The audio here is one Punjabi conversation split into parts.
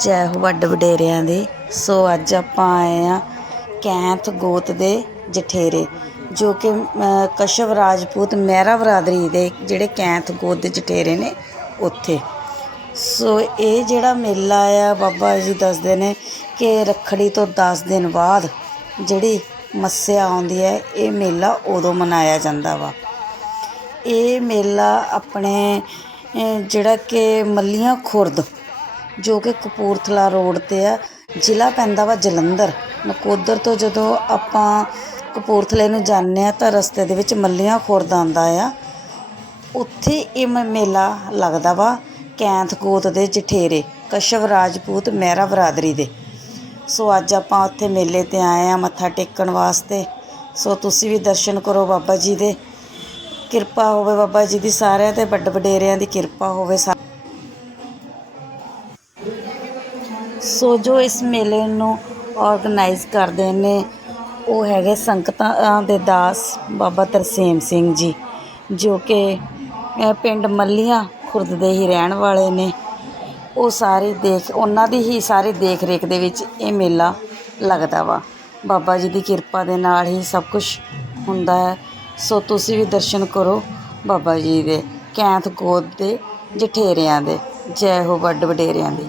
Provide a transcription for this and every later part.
ਜੈ ਹੋ ਵੱਡ ਵਡੇਰਿਆਂ ਦੀ। ਸੋ ਅੱਜ ਆਪਾਂ ਆਏ ਆ ਕੈਂਥ ਗੋਤ ਦੇ ਜਠੇਰੇ ਜੋ ਕਿ ਅ, ਕਸ਼ਵ ਰਾਜਪੂਤ ਮਹਿਰਾ ਬਰਾਦਰੀ ਦੇ ਜਿਹੜੇ ਕੈਂਥ ਗੋਤ ਦੇ ਜਠੇਰੇ ਨੇ ਉੱਥੇ। ਸੋ ਇਹ ਜਿਹੜਾ ਮੇਲਾ ਆ ਬਾਬਾ ਜੀ ਦੱਸਦੇ ਨੇ ਕਿ ਰੱਖੜੀ ਤੋਂ 10 ਦਿਨ ਬਾਅਦ ਜਿਹੜੀ ਮੱਸਿਆ ਆਉਂਦੀ ਹੈ ਇਹ ਮੇਲਾ ਉਦੋਂ ਮਨਾਇਆ ਜਾਂਦਾ ਵਾ। ਇਹ ਮੇਲਾ ਆਪਣੇ ਜਿਹੜਾ ਕਿ ਮੱਲੀਆਂ ਖੁਰਦ ਜੋ ਕਿ ਕਪੂਰਥਲਾ ਰੋਡ 'ਤੇ ਆ, ਜ਼ਿਲ੍ਹਾ ਪੈਂਦਾ ਵਾ ਜਲੰਧਰ। ਨਕੋਦਰ ਤੋਂ ਜਦੋਂ ਆਪਾਂ ਕਪੂਰਥਲੇ ਨੂੰ ਜਾਂਦੇ ਹਾਂ ਤਾਂ ਰਸਤੇ ਦੇ ਵਿੱਚ ਮੱਲੀਆਂ ਖੁਰਦ ਆਉਂਦਾ ਆ। ਉੱਥੇ ਇਹ ਮ- ਮੇਲਾ ਲੱਗਦਾ ਵਾ ਕੈਂਥ ਗੋਤ ਦੇ ਜਠੇਰੇ, ਕਸ਼ਵ ਰਾਜਪੂਤ ਮਹਿਰਾ ਬਰਾਦਰੀ ਦੇ। ਸੋ ਅੱਜ ਆਪਾਂ ਉੱਥੇ ਮੇਲੇ ਤੇ ਆਏ ਆ ਮੱਥਾ ਟੇਕਣ ਵਾਸਤੇ। ਸੋ ਤੁਸੀਂ ਵੀ ਦਰਸ਼ਨ ਕਰੋ ਬਾਬਾ ਜੀ ਦੇ। ਕਿਰਪਾ ਹੋਵੇ ਬਾਬਾ ਜੀ ਦੀ ਸਾਰਿਆਂ ਤੇ ਵੱਡ ਵਡੇਰਿਆਂ ਦੀ ਕਿਰਪਾ ਹੋਵੇ ਸੋ ਜੋ ਇਸ ਮੇਲੇ ਨੂੰ ਆਰਗੇਨਾਈਜ਼ ਕਰਦੇ ਨੇ, ਉਹ ਹੈਗੇ ਸੰਗਤਾਂ ਦੇ ਦਾਸ ਬਾਬਾ ਤਰਸੇਮ ਸਿੰਘ ਜੀ, ਜੋ ਕਿ ਪਿੰਡ ਮੱਲੀਆਂ ਖੁਰਦ ਦੇ ਹੀ ਰਹਿਣ ਵਾਲੇ ਨੇ। ਉਹ ਸਾਰੇ ਦੇਖ, ਉਹਨਾਂ ਦੀ ਹੀ ਸਾਰੇ ਦੇਖ ਰੇਖ ਦੇ ਵਿੱਚ ਇਹ ਮੇਲਾ ਲੱਗਦਾ ਵਾ। ਬਾਬਾ ਜੀ ਦੀ ਕਿਰਪਾ ਦੇ ਨਾਲ ਹੀ ਸਭ ਕੁਝ ਹੁੰਦਾ ਹੈ। ਸੋ ਤੁਸੀਂ ਵੀ ਦਰਸ਼ਨ ਕਰੋ ਬਾਬਾ ਜੀ ਦੇ ਕੈਂਥ ਗੋਦ ਦੇ ਜਠੇਰਿਆਂ ਦੇ। ਜੈ ਹੋ ਵੱਡ ਵਡੇਰਿਆਂ ਦੀ।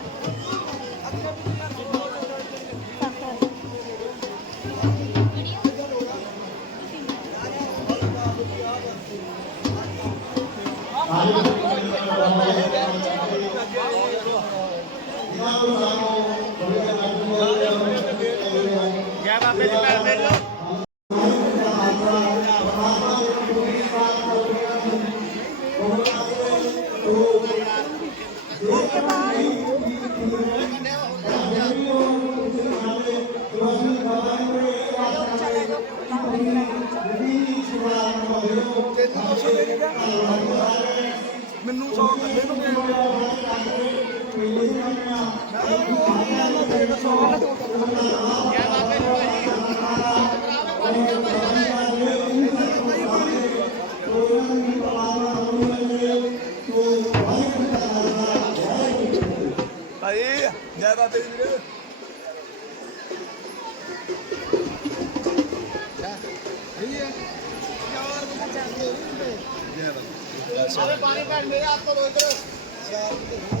ਜੈ ਬਾਬੇ ਦੀ ਭੈਣ ਮੇਰੇ ਲੋ ਮੈਨੂੰ ਸੌ ਕੱਲੇ ਨੂੰ ਦੇ ਜੈ ਬਾਬੇ ਦੀ ਵੀਰੇ ਅਰੇ ਪਾਣੀ ਭੈਣ ਮੇਰੇ ਆਪ ਤੋਂ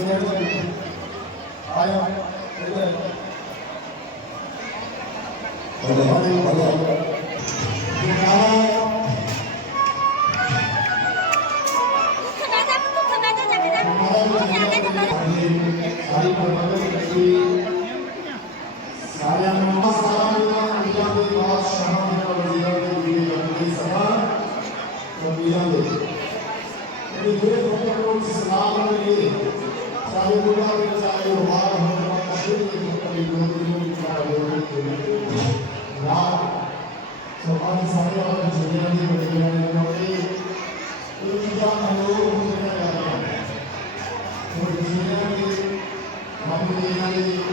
ਉੱਥੇ ਮਨ ਦੇ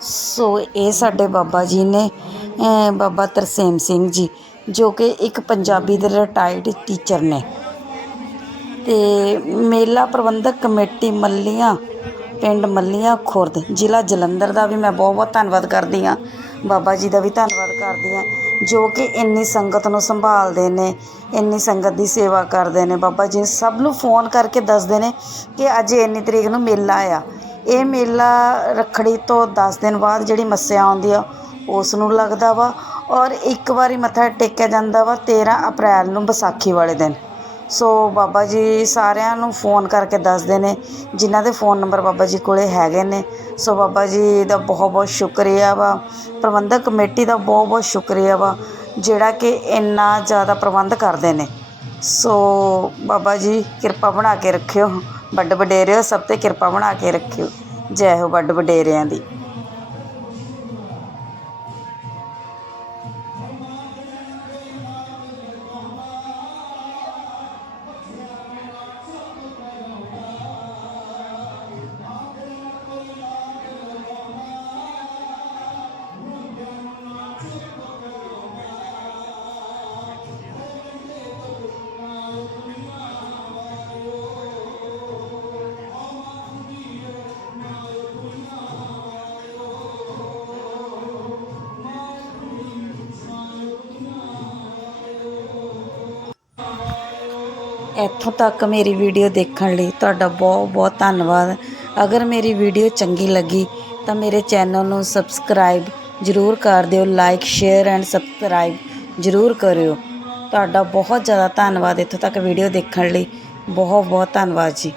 ਸੋ ਇਹ ਸਾਡੇ ਬਾਬਾ ਜੀ ਨੇ ਬਾਬਾ ਤਰਸੇਮ ਸਿੰਘ ਜੀ, ਜੋ ਕਿ ਇੱਕ ਪੰਜਾਬੀ ਦੇ ਰਿਟਾਇਰਡ ਟੀਚਰ ਨੇ। ਤੇ ਮੇਲਾ ਪ੍ਰਬੰਧਕ ਕਮੇਟੀ ਮੱਲੀਆਂ, ਪਿੰਡ ਮੱਲੀਆਂ ਖੁਰਦ, ਜ਼ਿਲ੍ਹਾ ਜਲੰਧਰ ਦਾ ਵੀ ਮੈਂ ਬਹੁਤ ਬਹੁਤ ਧੰਨਵਾਦ ਕਰਦੀ ਹਾਂ। ਬਾਬਾ ਜੀ ਦਾ ਵੀ ਧੰਨਵਾਦ ਕਰਦੀ ਹਾਂ, ਜੋ ਕਿ ਇੰਨੀ ਸੰਗਤ ਨੂੰ ਸੰਭਾਲਦੇ ਨੇ, ਇੰਨੀ ਸੰਗਤ ਦੀ ਸੇਵਾ ਕਰਦੇ ਨੇ। ਬਾਬਾ ਜੀ ਸਭ ਨੂੰ ਫੋਨ ਕਰਕੇ ਦੱਸਦੇ ਨੇ ਕਿ ਅੱਜ ਇੰਨੀ ਤਰੀਕ ਨੂੰ ਮੇਲਾ ਆ ਇਹ ਮੇਲਾ ਰੱਖੜੀ ਤੋਂ ਦਸ ਦਿਨ ਬਾਅਦ ਜਿਹੜੀ ਮੱਸਿਆ ਆਉਂਦੀ ਆ ਉਸ ਨੂੰ ਲੱਗਦਾ ਵਾ ਔਰ ਇੱਕ ਵਾਰੀ ਮੱਥਾ ਟੇਕਿਆ ਜਾਂਦਾ ਵਾ 13 ਅਪ੍ਰੈਲ ਨੂੰ ਵਿਸਾਖੀ ਵਾਲੇ ਦਿਨ। ਸੋ ਬਾਬਾ ਜੀ ਸਾਰਿਆਂ ਨੂੰ ਫੋਨ ਕਰਕੇ ਦੱਸਦੇ ਨੇ, ਜਿਨ੍ਹਾਂ ਦੇ ਫੋਨ ਨੰਬਰ ਬਾਬਾ ਜੀ ਕੋਲੇ ਹੈਗੇ ਨੇ। ਸੋ ਬਾਬਾ ਜੀ ਦਾ ਬਹੁਤ ਬਹੁਤ ਸ਼ੁਕਰੀਆ ਵਾ। ਪ੍ਰਬੰਧਕ ਕਮੇਟੀ ਦਾ ਬਹੁਤ ਬਹੁਤ ਸ਼ੁਕਰੀਆ ਵਾ, ਜਿਹੜਾ ਕਿ ਇੰਨਾ ਜ਼ਿਆਦਾ ਪ੍ਰਬੰਧ ਕਰਦੇ ਨੇ। ਸੋ ਬਾਬਾ ਜੀ ਕਿਰਪਾ ਬਣਾ ਕੇ ਰੱਖਿਓ। ਵੱਡ ਵਡੇਰਿਓ ਸਭ ਤੇ ਕਿਰਪਾ ਬਣਾ ਕੇ ਰੱਖਿਓ। ਜੈ ਹੋ ਵੱਡ ਵਡੇਰਿਆਂ ਦੀ। ਇੱਥੋਂ ਤੱਕ ਮੇਰੀ ਵੀਡੀਓ ਦੇਖਣ ਲਈ ਤੁਹਾਡਾ ਬਹੁਤ ਬਹੁਤ ਧੰਨਵਾਦ। ਅਗਰ ਮੇਰੀ ਵੀਡੀਓ ਚੰਗੀ ਲੱਗੀ ਤਾਂ ਮੇਰੇ ਚੈਨਲ ਨੂੰ ਸਬਸਕ੍ਰਾਈਬ ਜ਼ਰੂਰ ਕਰ ਦਿਓ, ਲਾਈਕ, ਸ਼ੇਅਰ ਐਂਡ ਸਬਸਕ੍ਰਾਈਬ ਜ਼ਰੂਰ ਕਰਿਓ। ਤੁਹਾਡਾ ਬਹੁਤ ਜ਼ਿਆਦਾ ਧੰਨਵਾਦ ਇੱਥੋਂ ਤੱਕ ਵੀਡੀਓ ਦੇਖਣ ਲਈ। ਬਹੁਤ ਬਹੁਤ ਧੰਨਵਾਦ ਜੀ।